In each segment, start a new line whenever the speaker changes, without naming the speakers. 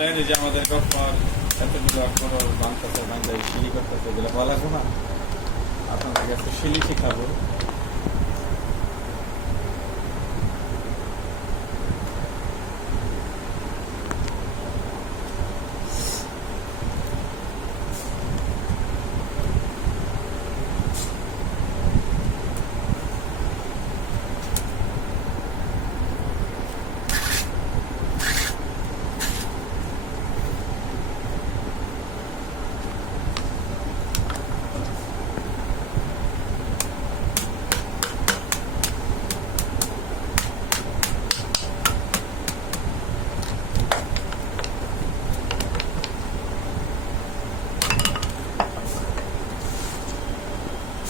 বলেন যে আমাদের গপ্পর এতগুলো অক্ষর বাংলাতে বাংলায় শিলি করতেছে এগুলো বলা শোনা আপনাদের কাছে শিলি শেখাবো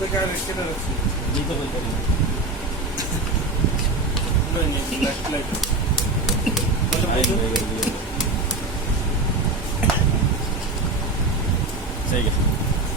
बेकार इसके तरफ
से बिल्कुल बिल्कुल
नहीं लेफ्ट लेफ्ट
सही है